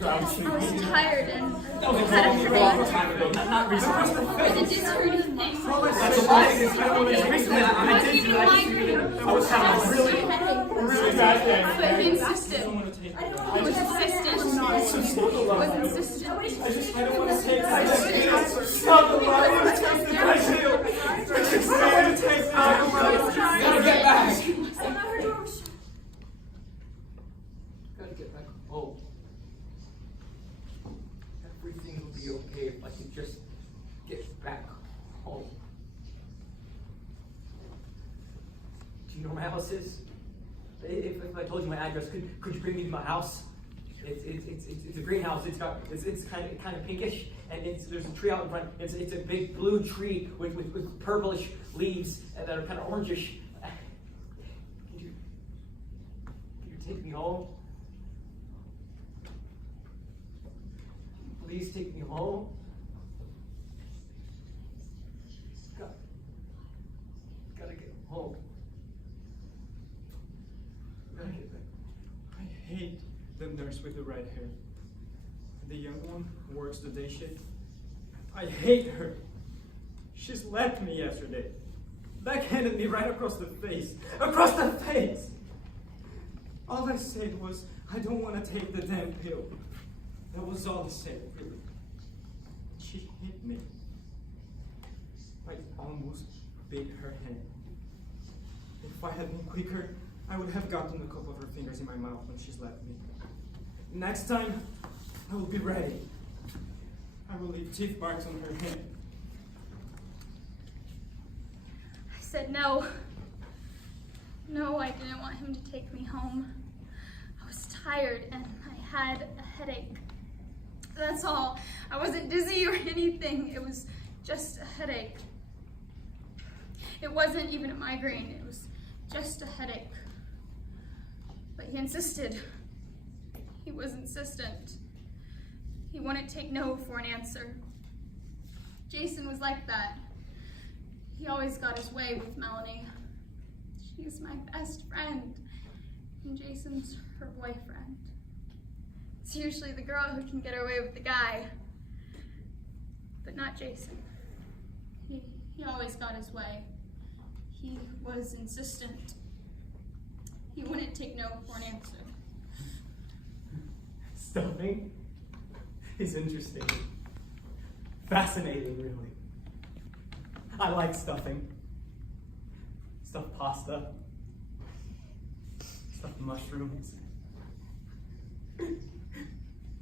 grouchy. I was tired and That was had a a long headache. time ago, not recently. I didn't do anything. That's a lie. It's kind of what recently I did do that. I was having a really bad day. But he insisted. He was insistent. I don't want to take this. Stop the lie. I want to take the depression. I want to take the gotta get back. Gotta get back home. Everything will be okay if I can just get back home. Do you know where my house is? If I told you my address, could you bring me to my house? It's a greenhouse. It's kind of pinkish, and there's a tree out in front. It's a big blue tree with purplish leaves that are kind of orangish. Can you take me home? Please take me home. Gotta get home. Gotta get back. I hate the nurse with the red hair. The young one who works the day shift. I hate her. She slapped me yesterday. Backhanded me right across the face. Across the face! All I said was, I don't want to take the damn pill. That was all I said, really. She hit me. I almost bit her hand. If I had been quicker, I would have gotten a couple of her fingers in my mouth when she slapped me. Next time, I will be ready. I will leave teeth marks on her hand. I said no. No, I didn't want him to take me home. I was tired and I had a headache. That's all. I wasn't dizzy or anything. It was just a headache. It wasn't even a migraine. It was just a headache. But he insisted. He was insistent. He wouldn't take no for an answer. Jason was like that. He always got his way with Melanie. She's my best friend, and Jason's her boyfriend. It's usually the girl who can get her way with the guy, but not Jason. He always got his way. He was insistent. He wouldn't take no for an answer. Stuffing is interesting. Fascinating, really. I like stuffing. Stuffed pasta. Stuffed mushrooms.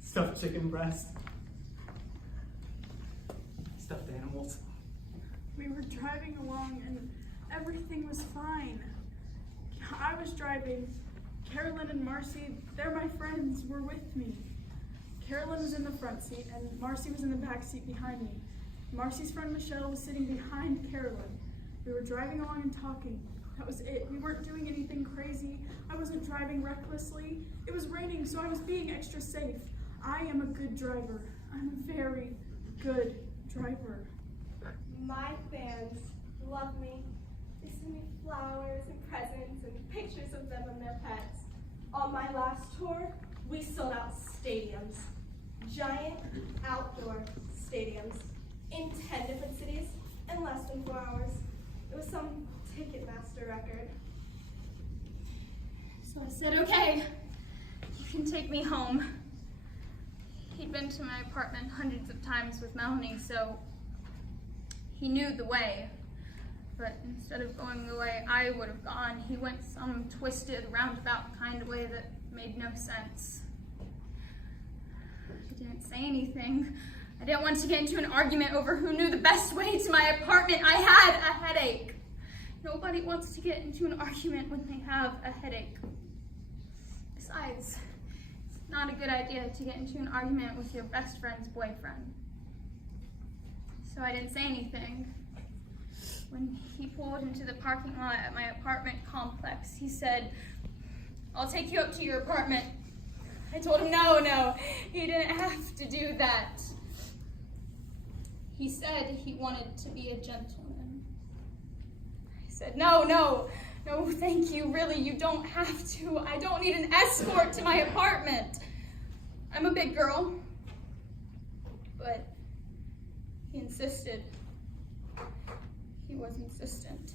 Stuffed chicken breast. Stuffed animals. We were driving along and everything was fine. I was driving. Carolyn and Marcy, they're my friends, were with me. Carolyn was in the front seat and Marcy was in the back seat behind me. Marcy's friend Michelle was sitting behind Carolyn. We were driving along and talking. That was it. We weren't doing anything crazy. I wasn't driving recklessly. It was raining, so I was being extra safe. I am a good driver. I'm a very good driver. My fans love me. They send me flowers and presents and pictures of them and their pets. On my last tour, we sold out stadiums. Giant outdoor stadiums in 10 different cities in less than 4 hours. It was some Ticketmaster record. So I said, okay, you can take me home. He'd been to my apartment hundreds of times with Melanie, so he knew the way. But instead of going the way I would have gone, he went some twisted, roundabout kind of way that made no sense. I didn't say anything. I didn't want to get into an argument over who knew the best way to my apartment. I had a headache. Nobody wants to get into an argument when they have a headache. Besides, it's not a good idea to get into an argument with your best friend's boyfriend. So I didn't say anything. When he pulled into the parking lot at my apartment complex, he said, "I'll take you up to your apartment." I told him no, he didn't have to do that. He said he wanted to be a gentleman. I said, no, thank you, really, you don't have to. I don't need an escort to my apartment. I'm a big girl. But he insisted. He was insistent.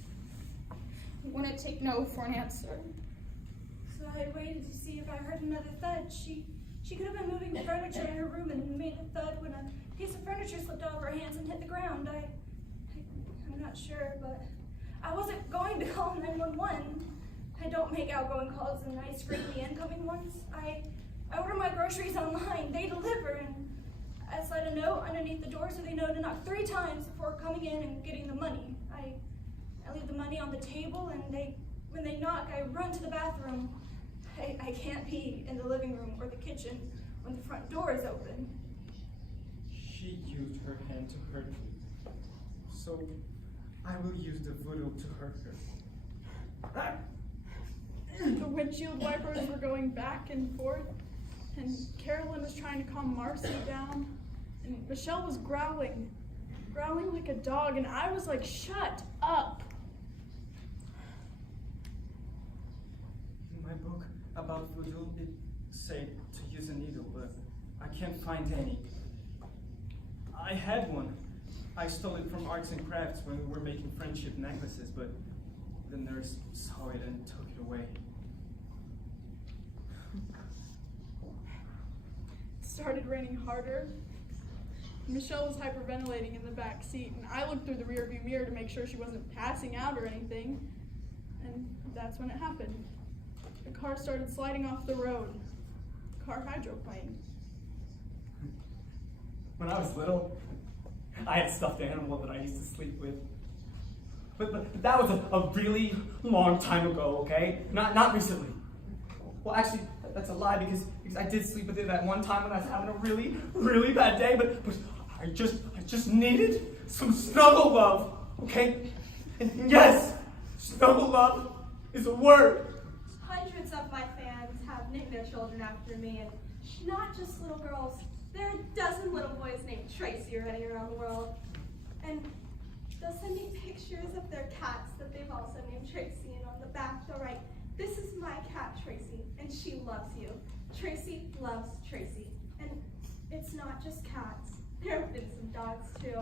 He wouldn't take no for an answer. So I waited to see if I heard another thud. She could have been moving the furniture in her room and made a thud when a piece of furniture slipped out of her hands and hit the ground. I'm not sure, but I wasn't going to call 911. I don't make outgoing calls and I screen the incoming ones. I order my groceries online. They deliver, and I slide a note underneath the door so they know to knock 3 times before coming in and getting the money. I leave the money on the table, and when they knock, I run to the bathroom. I can't be in the living room or the kitchen when the front door is open. She used her hand to hurt me. So I will use the voodoo to hurt her. The windshield wipers were going back and forth, and Carolyn was trying to calm Marcy down, and Michelle was growling like a dog, and I was like, shut up. In my book about voodoo, it said to use a needle, but I can't find any. I had one. I stole it from Arts and Crafts when we were making friendship necklaces, but the nurse saw it and took it away. It started raining harder. Michelle was hyperventilating in the back seat, and I looked through the rearview mirror to make sure she wasn't passing out or anything, and that's when it happened. The car started sliding off the road. Car hydroplaned. When I was little, I had a stuffed animal that I used to sleep with. But that was a really long time ago, okay? Not recently. Well, actually, that's a lie because I did sleep with it that one time when I was having a really, really bad day, but I just needed some snuggle love, okay? And yes, snuggle love is a word. Hundreds of my fans have named their children after me, and not just little girls. There are a dozen little boys named Tracy already around the world. And they'll send me pictures of their cats that they've also named Tracy, and on the back they'll write, "This is my cat, Tracy, and she loves you. Tracy loves Tracy." And it's not just cats. There have been some dogs too,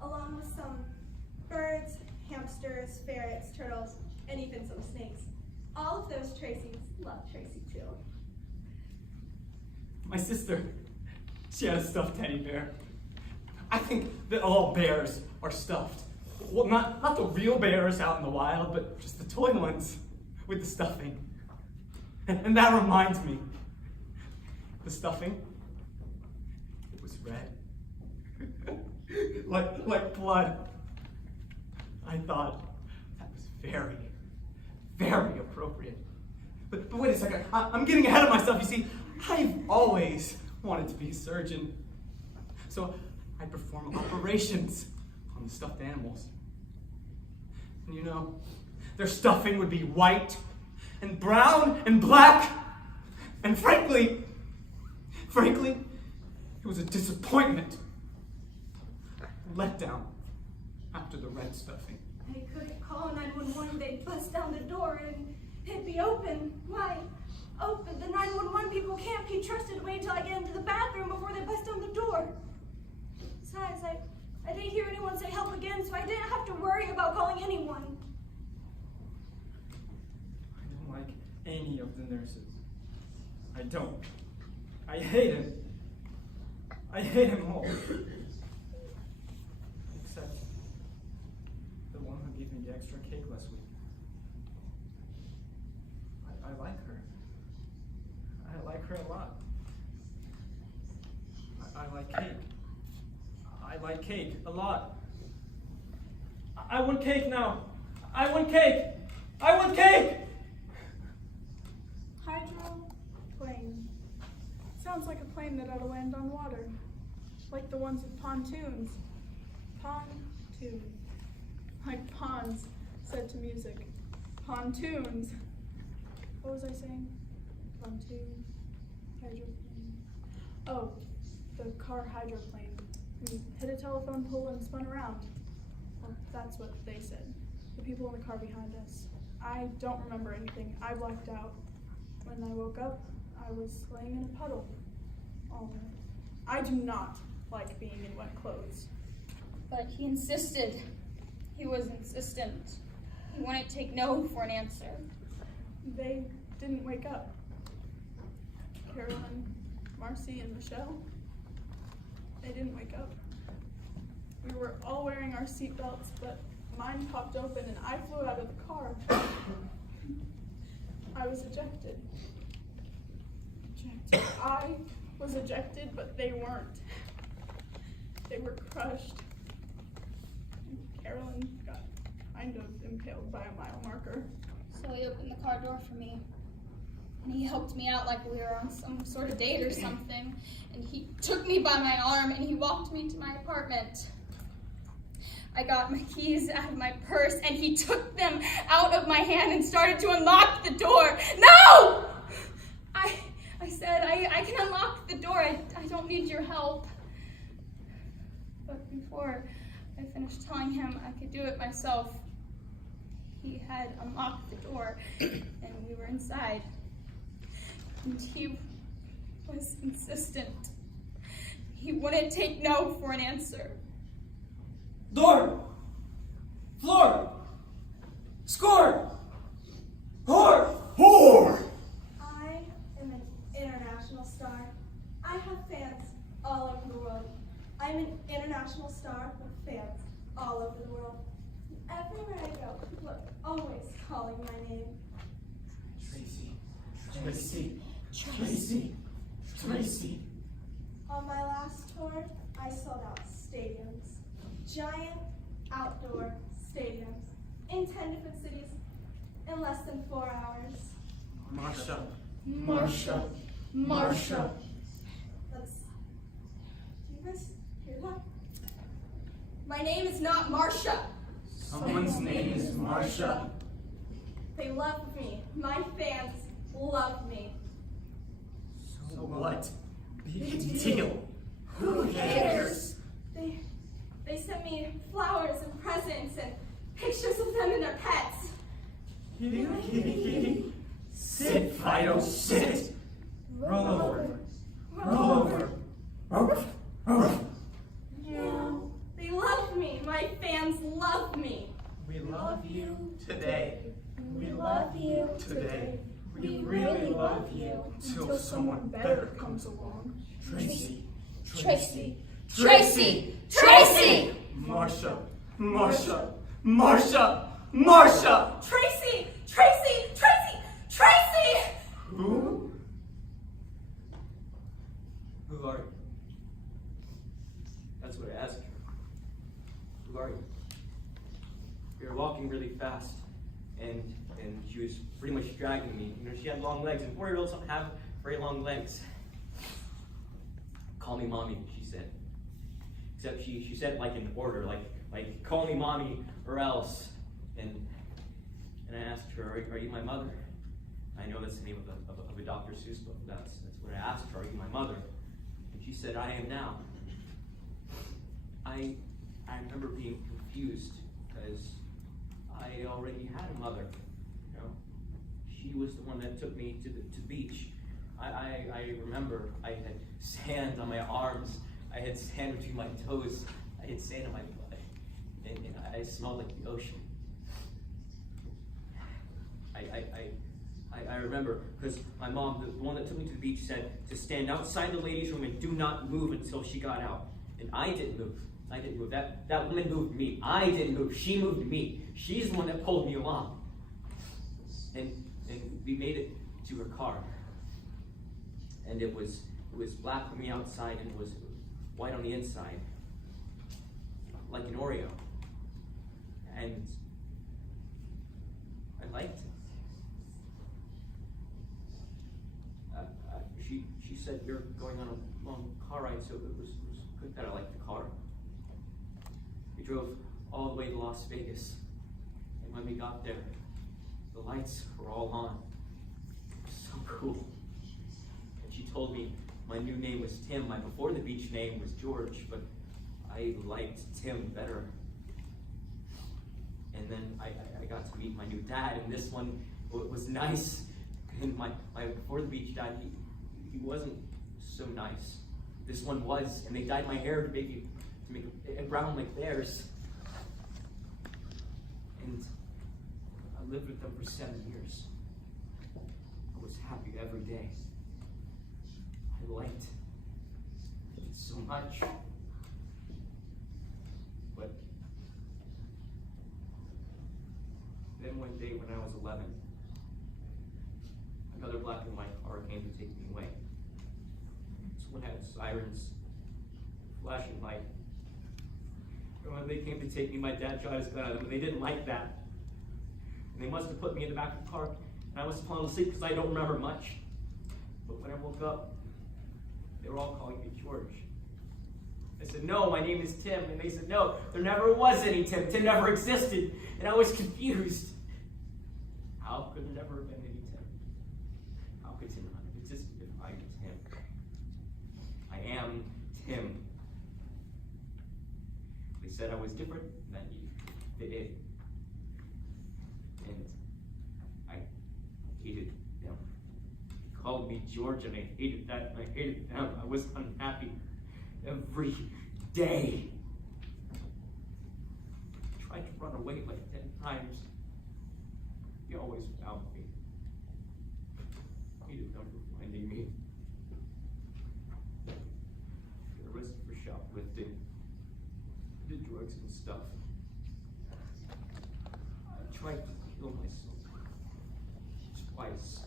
along with some birds, hamsters, ferrets, turtles, and even some snakes. All of those Tracys love Tracy too. My sister, she had a stuffed teddy bear. I think that all bears are stuffed. Well, not the real bears out in the wild, but just the toy ones with the stuffing. And that reminds me, the stuffing, it was red. like blood. I thought that was very, very appropriate. But wait a second, I'm getting ahead of myself. You see, I've always wanted to be a surgeon. So I perform operations on the stuffed animals. And you know, their stuffing would be white and brown and black. And frankly, it was a disappointment. A letdown after the red stuffing. I couldn't call 911. They'd bust down the door and it'd be open. Why? Open. The 911 people can't be trusted to wait until I get into the bathroom before they bust down the door. Besides, I didn't hear anyone say help again, so I didn't have to worry about calling anyone. I don't like any of the nurses. I don't. I hate him. I hate him all. Except the one who gave me the extra cake last week. I like her. I like her a lot. I like cake. I like cake a lot. I want cake now. I want cake. I want cake. Hydroplane. Sounds like a plane that ought to land on water. Like the ones with pontoons. Pontoon. Like pawns said to music. Pontoons. What was I saying? Pontoon. Hydroplane. Oh, the car hydroplane. We hit a telephone pole and spun around. Well, that's what they said. The people in the car behind us. I don't remember anything. I blacked out. When I woke up, I was laying in a puddle, all I do not like being in wet clothes. But he insisted. He was insistent. He wouldn't take no for an answer. They didn't wake up. Carolyn, Marcy, and Michelle, they didn't wake up. We were all wearing our seatbelts, but mine popped open and I flew out of the car. I was ejected. I was ejected, but they weren't. They were crushed. Carolyn got kind of impaled by a mile marker. So he opened the car door for me. And he helped me out like we were on some sort of date or something. And he took me by my arm and he walked me to my apartment. I got my keys out of my purse and he took them out of my hand and started to unlock the door. No! I said, I can unlock the door. I don't need your help. But before I finished telling him I could do it myself, he had unlocked the door and we were inside. And he was insistent. He wouldn't take no for an answer. Door! Floor! Score! Whore! Whore! I am an international star. I have fans all over the world. I'm an international star with fans all over the world. Everywhere I go, people are always calling my name. Tracy. Tracy. Tracy. Tracy. On my last tour, I sold out stadiums. Giant outdoor stadiums in 10 different cities in less than 4 hours. Marsha. Marsha. Marsha. That's... Do you guys hear that? My name is not Marsha. Someone's name is Marsha. They love me. My fans love me. So what? Big deal. Who cares? They sent me flowers and presents and pictures of them and their pets. Kitty, kitty, kitty. Sit, Fido, sit. Roll over. Roll over. Roll over. No. They love me. My fans love me. We love you today. We love you Today. We really love you. Till someone better comes along. Tracy. Tracy. Tracy. Tracy. Marsha. Marsha. Marsha. Marsha. Tracy! Tracy! Tracy! Tracy! Who? Who are you? That's what I asked her. Who are you? We were walking really fast, and she was pretty much dragging me. You know, she had long legs, and 4-year-olds don't have very long legs. Call me mommy, she said. Except she said like in order, like call me mommy or else. And I asked her, are you my mother? I know that's the name of a Dr. Seuss book. That's what I asked her. Are you my mother? And she said, I am now. I remember being confused because I already had a mother. You know, she was the one that took me to the beach. I remember I had sand on my arms. I had sand between my toes. I had sand on my butt, and I smelled like the ocean. I remember because my mom, the one that took me to the beach, said to stand outside the ladies' room and do not move until she got out. And I didn't move. I didn't move. That woman moved me. I didn't move. She moved me. She's the one that pulled me along. And we made it to her car. And it was black on the outside and it was white on the inside, like an Oreo. And I liked it. She said, you're going on a long car ride, so it was good that I liked the car. We drove all the way to Las Vegas, and when we got there, the lights were all on. It was so cool. And she told me my new name was Tim. My before the beach name was George, but I liked Tim better. And then I got to meet my new dad, and this one was nice. And my before the beach dad, he wasn't so nice. This one was, and they dyed my hair to make it brown like theirs. And I lived with them for 7 years. I was happy every day. I liked it so much. But then one day when I was 11, another black and white car came to take me away. This one had sirens, flashing light. And when they came to take me, my dad shot his gun at them, and they didn't like that. And they must have put me in the back of the car, and I was falling asleep because I don't remember much. But when I woke up, they were all calling me George. I said, no, my name is Tim. And they said, no, there never was any Tim. Tim never existed. And I was confused. How could there never have been any Tim? How could Tim not have existed if I am Tim? I am Tim. They said I was different than you. They did. And I hated them. They called me George, and I hated that, and I hated them. I was unhappy every day. I tried to run away like 10 times. He always found me. I hated them for finding me. Got arrested for shoplifting. Did drugs and stuff. I tried to kill myself twice.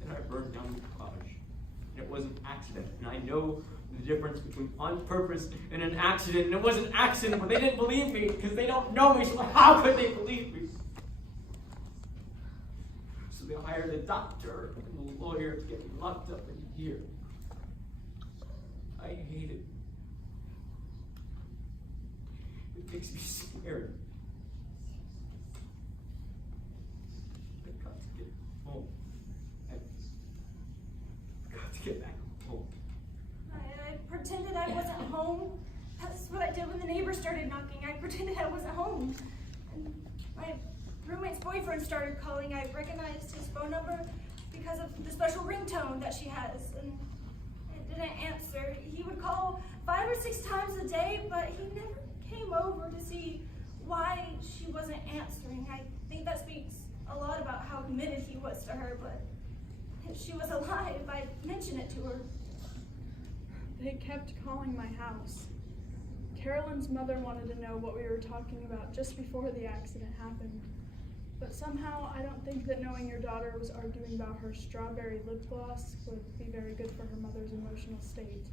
Then I burned down the garage. And it was an accident. And I know the difference between on purpose and an accident. And it was an accident, but they didn't believe me because they don't know me. So how could they believe me? So they hired a doctor and a lawyer to get me locked up in here. I hate it. It makes me scared. I've got to get home. I've got to get back home. I pretended I wasn't home. That's what I did when the neighbors started knocking. I pretended I wasn't home. And my roommate's boyfriend started calling. I recognized his phone number because of the special ringtone that she has. And it didn't answer. He would call 5 or 6 times a day, but he never came over to see why she wasn't answering. I think that speaks a lot about how committed he was to her, but if she was alive, I'd mention it to her. They kept calling my house. Carolyn's mother wanted to know what we were talking about just before the accident happened. But somehow, I don't think that knowing your daughter was arguing about her strawberry lip gloss would be very good for her mother's emotional state.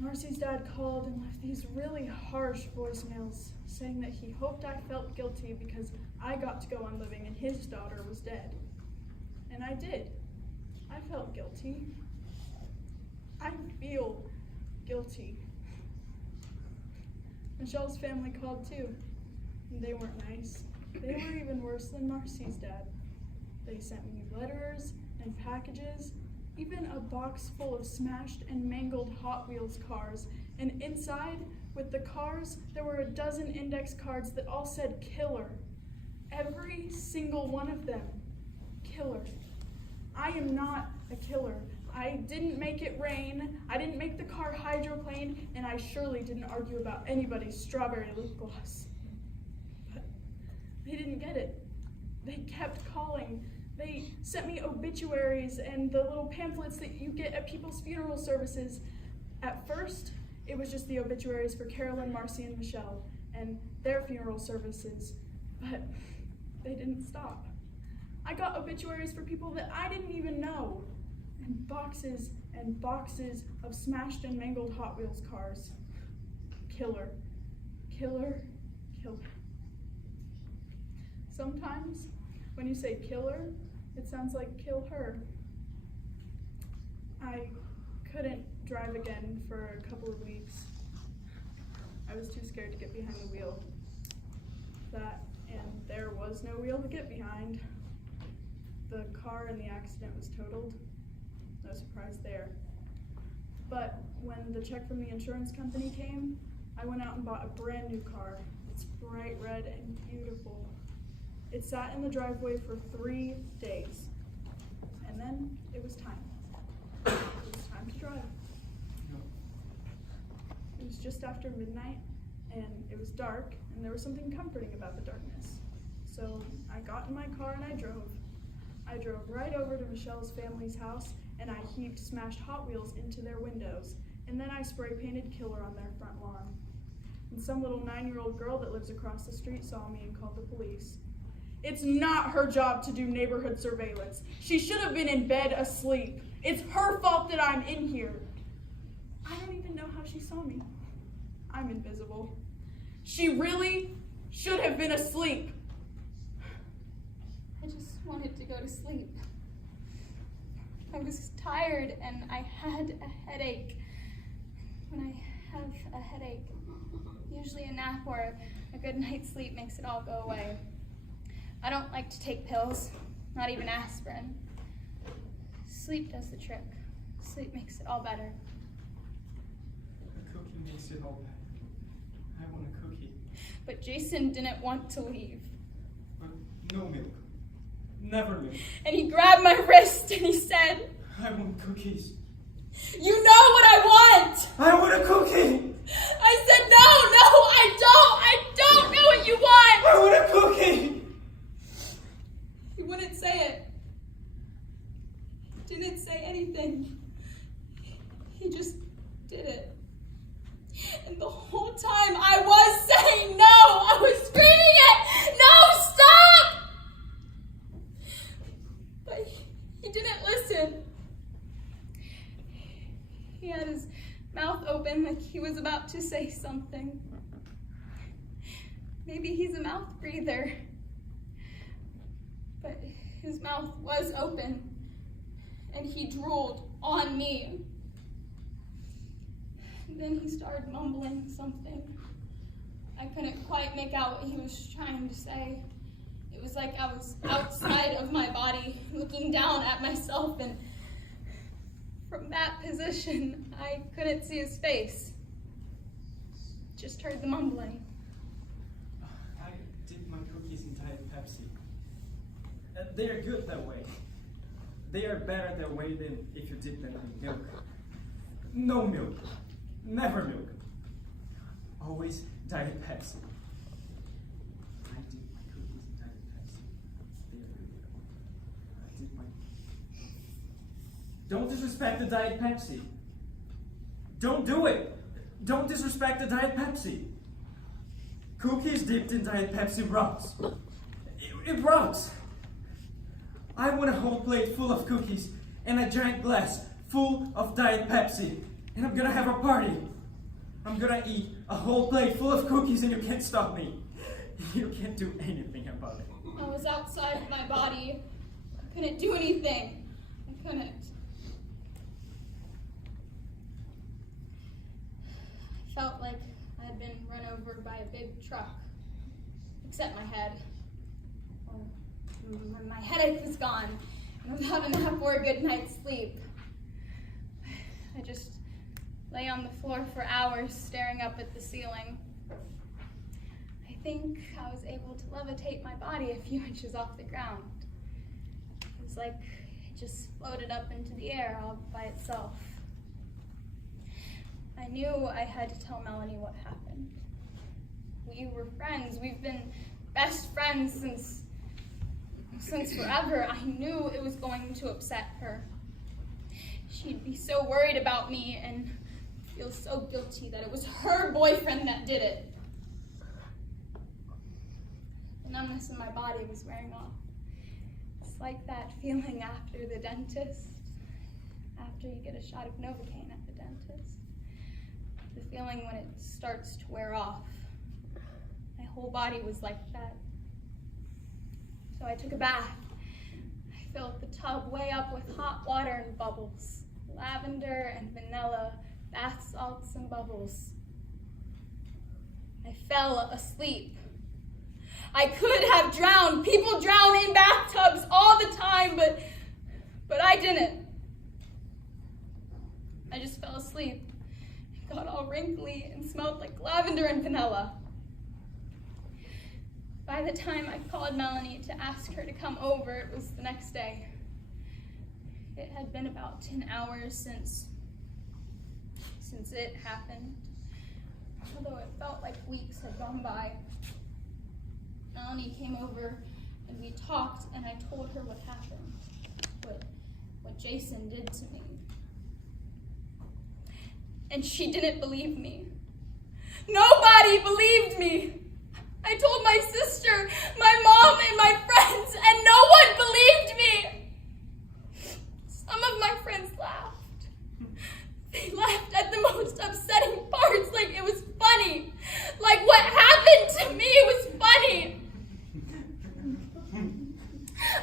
Marcy's dad called and left these really harsh voicemails saying that he hoped I felt guilty because I got to go on living and his daughter was dead. And I did. I felt guilty. I feel guilty. Michelle's family called too, and they weren't nice. They were even worse than Marcy's dad. They sent me letters and packages, even a box full of smashed and mangled Hot Wheels cars, and inside, with the cars, there were a dozen index cards that all said killer. Every single one of them. Killer. I am not a killer. I didn't make it rain, I didn't make the car hydroplane, and I surely didn't argue about anybody's strawberry lip gloss. But they didn't get it. They kept calling. They sent me obituaries and the little pamphlets that you get at people's funeral services. At first, it was just the obituaries for Carolyn, Marcy, and Michelle, and their funeral services, but they didn't stop. I got obituaries for people that I didn't even know, and boxes of smashed and mangled Hot Wheels cars. Killer, killer, killer. Sometimes, when you say killer, it sounds like kill her. I couldn't drive again for a couple of weeks. I was too scared to get behind the wheel. That, and there was no wheel to get behind. The car in the accident was totaled. No surprise there. But when the check from the insurance company came, I went out and bought a brand new car. It's bright red and beautiful. It sat in the driveway for 3 days. And then it was time. It was just after midnight, and it was dark, and there was something comforting about the darkness. So I got in my car and I drove. I drove right over to Michelle's family's house, and I heaved smashed Hot Wheels into their windows, and then I spray painted killer on their front lawn. And some little 9-year-old girl that lives across the street saw me and called the police. It's not her job to do neighborhood surveillance. She should have been in bed asleep. It's her fault that I'm in here. I don't even know how she saw me. I'm invisible. She really should have been asleep. I just wanted to go to sleep. I was tired and I had a headache. When I have a headache, usually a nap or a good night's sleep makes it all go away. I don't like to take pills, not even aspirin. Sleep does the trick. Sleep makes it all better. A cookie makes it all better. I want a cookie. But Jason didn't want to leave. But no milk. Never milk. And he grabbed my wrist and he said, I want cookies. "You know what I want!" I want a cookie! I said, no, I don't know what you want! I want a cookie! He wouldn't say it. He didn't say anything. He just did it. And the whole time I was saying no, I was screaming it! No, stop! But he didn't listen. He had his mouth open like he was about to say something. Maybe he's a mouth breather. But his mouth was open, and he drooled on me. And then he started mumbling something. I couldn't quite make out what he was trying to say. It was like I was outside of my body, looking down at myself, and from that position, I couldn't see his face. Just heard the mumbling. I dip my cookies in Diet Pepsi. They are good that way. They are better that way than if you dip them in milk. No milk. Never milk. Always Diet Pepsi. I dip my cookies in Diet Pepsi. They are good. I dip my... Don't disrespect the Diet Pepsi. Don't do it. Don't disrespect the Diet Pepsi. Cookies dipped in Diet Pepsi rocks. It rocks. I want a whole plate full of cookies and a giant glass full of Diet Pepsi. And I'm gonna have a party. I'm gonna eat a whole plate full of cookies and you can't stop me. You can't do anything about it. I was outside of my body. I couldn't do anything. I couldn't. I felt like I had been run over by a big truck, except my head. My headache was gone, and without a nap or a good night's sleep, I just lay on the floor for hours staring up at the ceiling. I think I was able to levitate my body a few inches off the ground. It was like it just floated up into the air all by itself. I knew I had to tell Melanie what happened. We were friends. We've been best friends since forever. I knew it was going to upset her. She'd be so worried about me and feel so guilty that it was her boyfriend that did it. The numbness in my body was wearing off. It's like that feeling after the dentist, after you get a shot of Novocaine at the dentist. The feeling when it starts to wear off. My whole body was like that. So I took a bath. I filled the tub way up with hot water and bubbles, lavender and vanilla, bath salts and bubbles. I fell asleep. I could have drowned. People drown in bathtubs all the time, but I didn't. I just fell asleep. It got all wrinkly and smelled like lavender and vanilla. By the time I called Melanie to ask her to come over, it was the next day. It had been about 10 hours since it happened. although it felt like weeks had gone by. Melanie came over and we talked, and I told her what happened, what Jason did to me. And she didn't believe me. Nobody believed me. I told my sister, my mom, and my friends, and no one believed me. Some of my friends laughed. They laughed at the most upsetting parts like it was funny. Like what happened to me was funny.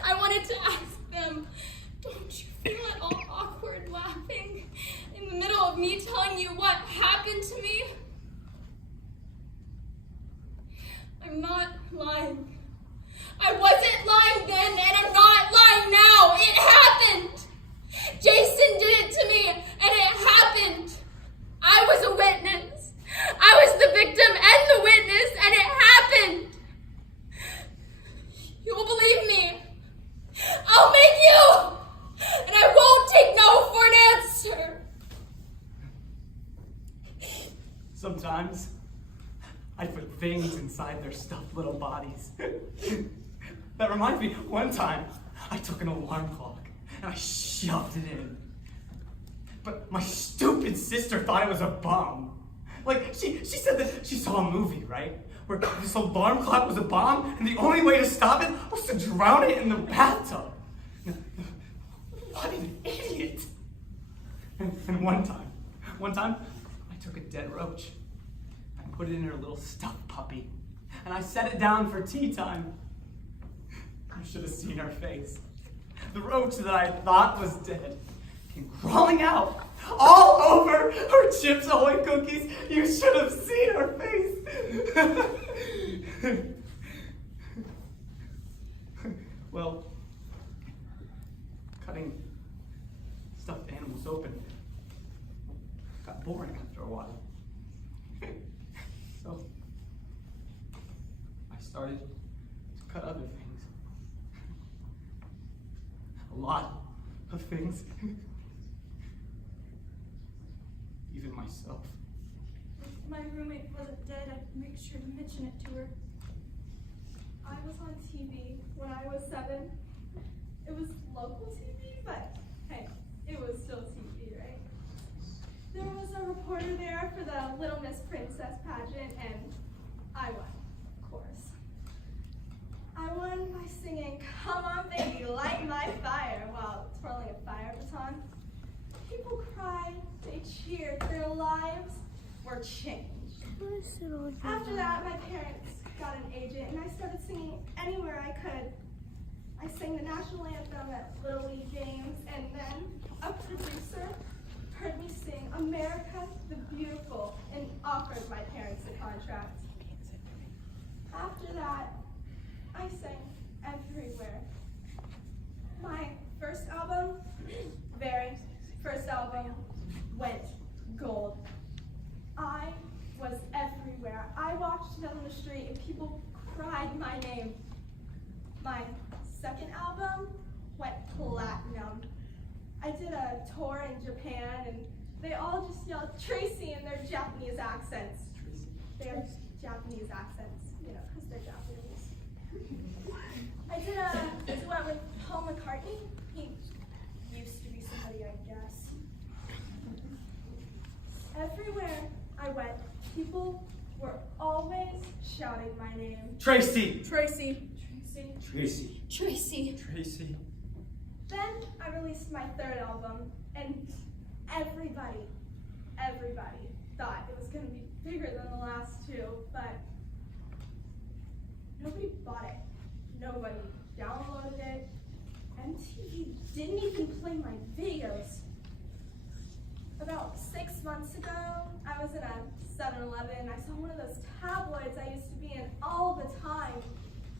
I wanted to ask them, don't you feel at all awkward laughing in the middle of me telling you what happened to me? I'm not lying. I wasn't lying then, and I'm not lying now. It happened. Jason did it to me, and it happened. I was a witness. I was the victim and the witness, and it happened. You'll believe me. I'll make you, and I won't take no for an answer. Sometimes I put things inside their stuffed little bodies. That reminds me, one time I took an alarm clock and I shoved it in. But my stupid sister thought it was a bomb. Like, she said that she saw a movie, right? Where this alarm clock was a bomb, and the only way to stop it was to drown it in the bathtub. What an idiot. And one time, I took a dead roach. I put it in her little stuffed puppy, and I set it down for tea time. You should have seen her face. The roach that I thought was dead came crawling out, all over her Chips Ahoy cookies. You should have seen her face. Well, cutting stuffed animals open got boring after a while. So I started to cut other things. A lot of things. Even myself. If my roommate wasn't dead, I'd make sure to mention it to her. I was on TV when I was 7. It was local TV, but hey, it was still TV, right? There was a reporter there for the Little Miss Princess pageant, and I won, of course. I won by singing, "Come on baby, light my fire," while twirling a fire baton. People cried, they cheered, their lives were changed. After that, my parents got an agent, and I started singing anywhere I could. I sang the national anthem at Little League games, and then a producer heard me sing "America the Beautiful" and offered my parents a contract. After that, I sang everywhere. My first album, very first album, went gold. I was everywhere. I walked down the street and people cried my name. My second album went platinum. I did a tour in Japan and they all just yelled Tracy in their Japanese accents. They have Japanese accents, you know, because they're Japanese. I did a duet with Paul McCartney. He used to be somebody, I guess. Everywhere I went, people were always shouting my name. Tracy! Tracy. Tracy. Tracy. Tracy. Tracy. Then I released my third album, and everybody thought it was going to be bigger than the last two, but nobody bought it. Nobody downloaded it. MTV didn't even play my videos. About 6 months ago, I was in a 7-Eleven. I saw one of those tabloids I used to be in all the time,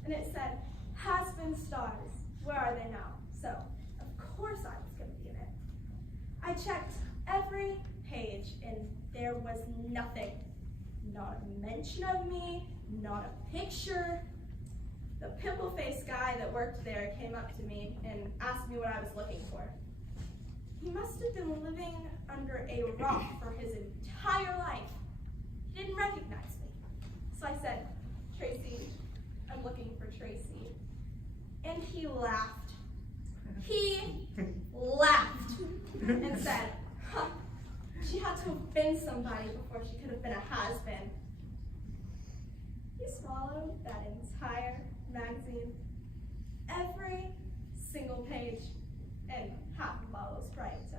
and it said, "Has-been stars, where are they now?" So, of course I was going to be in it. I checked every page, and there was nothing. Not a mention of me, not a picture. The pimple-faced guy that worked there came up to me and asked me what I was looking for. He must have been living under a rock for his entire life. He didn't recognize me. So I said, Tracy, I'm looking for Tracy. And he laughed. He laughed and said, huh, she had to have been somebody before she could have been a has-been. He swallowed that entire magazine, every single page, and half a bottle of Sprite to,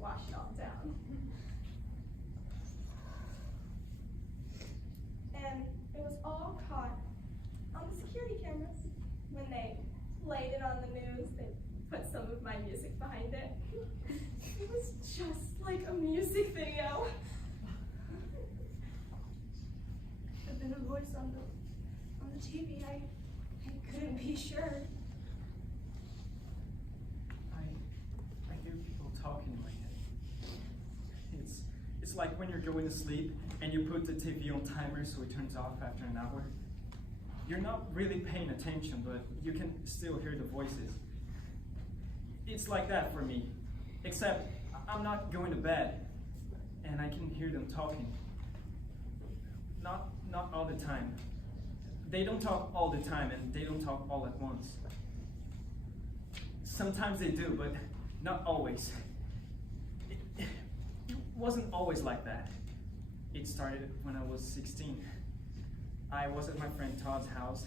wash it all down. And it was all caught on the security cameras. When they played it on the news, they put some of my music behind it. It was just like a music video. Could have been a voice on the TV. I couldn't be sure. I hear people talking in my head. It's like when you're going to sleep and you put the TV on timer so it turns off after an hour. You're not really paying attention, but you can still hear the voices. It's like that for me, except I'm not going to bed and I can hear them talking. Not all the time. They don't talk all the time and they don't talk all at once. Sometimes they do, but not always. It wasn't always like that. It started when I was 16. I was at my friend Todd's house.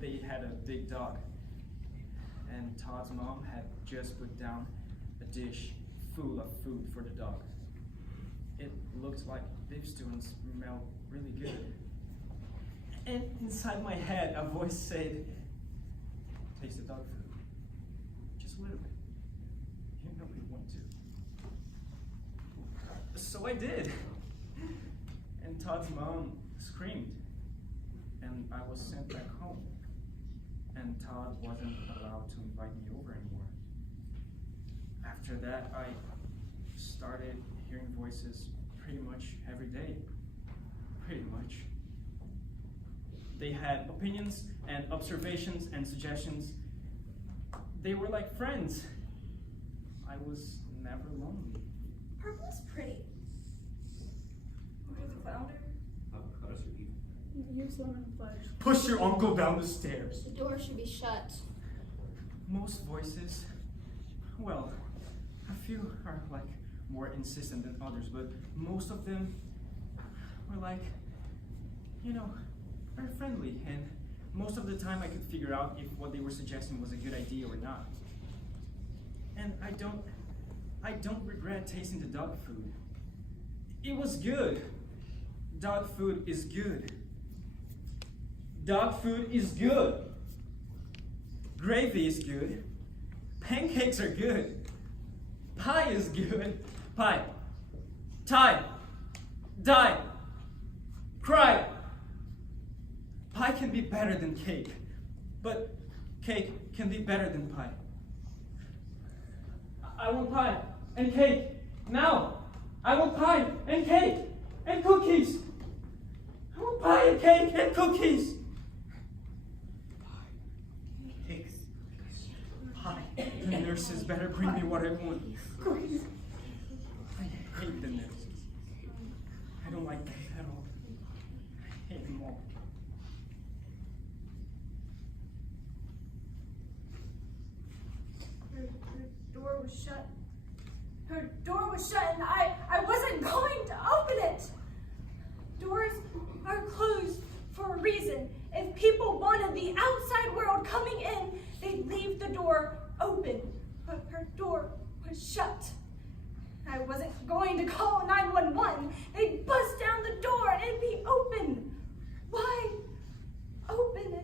They had a big dog. And Todd's mom had just put down a dish full of food for the dog. It looked like beef stew and smelled really good. And inside my head, a voice said, taste the dog food. Just a little bit. You know you want to. So I did. And Todd's mom screamed. And I was sent back home. And Todd wasn't allowed to invite me over anymore. After that, I started hearing voices pretty much every day. Pretty much. They had opinions and observations and suggestions. They were like friends. I was never lonely. Purple is pretty. Where's the founder? How does it eat? Use lemon fudge. Push your uncle down the stairs. The door should be shut. Most voices, well, a few are like more insistent than others, but most of them were like, very friendly, and most of the time I could figure out if what they were suggesting was a good idea or not. And I don't regret tasting the dog food. It was good. Dog food is good. Dog food is good. Gravy is good. Pancakes are good. Pie is good. Pie. Tie. Die. Cry. Pie can be better than cake, but cake can be better than pie. I want pie and cake now. I want pie and cake and cookies. I want pie and cake and cookies. Cakes. Pie. The nurses better bring me what I want. Cookies. I hate the nurses. I don't like them at all. I hate them all. Her door was shut. Her door was shut and I wasn't going to open it. Doors are closed for a reason. If people wanted the outside world coming in, they'd leave the door open. But her door was shut. I wasn't going to call 911. They'd bust down the door and it'd be open. Wide open,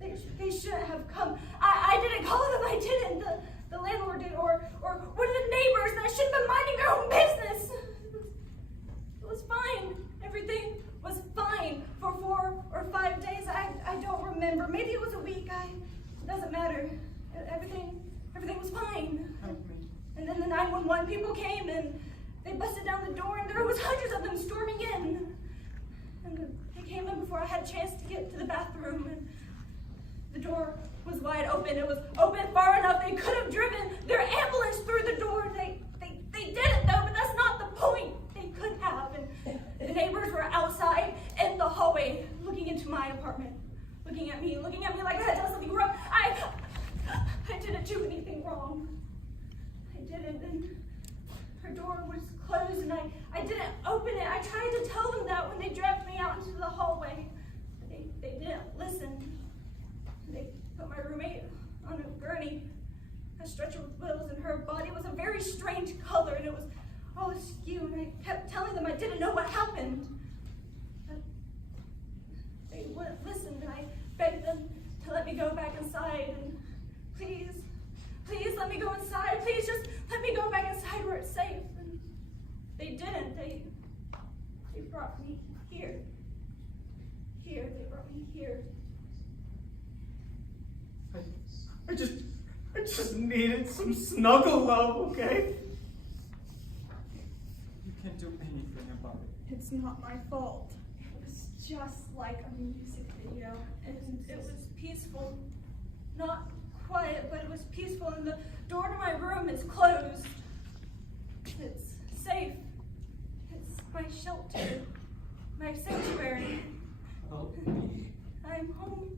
and they shouldn't have come. I didn't call them, I didn't. The landlord did, or one of the neighbors that should have been minding their own business. It was fine. Everything was fine for 4 or 5 days. I don't remember. Maybe it was a week. It doesn't matter. Everything was fine. Help me. And then the 911 people came and they busted down the door and there was hundreds of them storming in. And they came in before I had a chance to get to the bathroom, and the door was wide open. It was open far enough they could have driven their ambulance through the door. They didn't though, but that's not the point. They could have, and very strange color, and it was all askew, and I kept telling them I didn't know what happened. But they wouldn't listen, and I begged them to let me go back inside, and please let me go inside. Please just let me go back inside where it's safe. And they didn't. They brought me here. They brought me here. I just needed some snuggle love, okay? You can't do anything about it. It's not my fault. It was just like a music video, and it was peaceful. Not quiet, but it was peaceful, and the door to my room is closed. It's safe. It's my shelter, my sanctuary. Well, I'm home.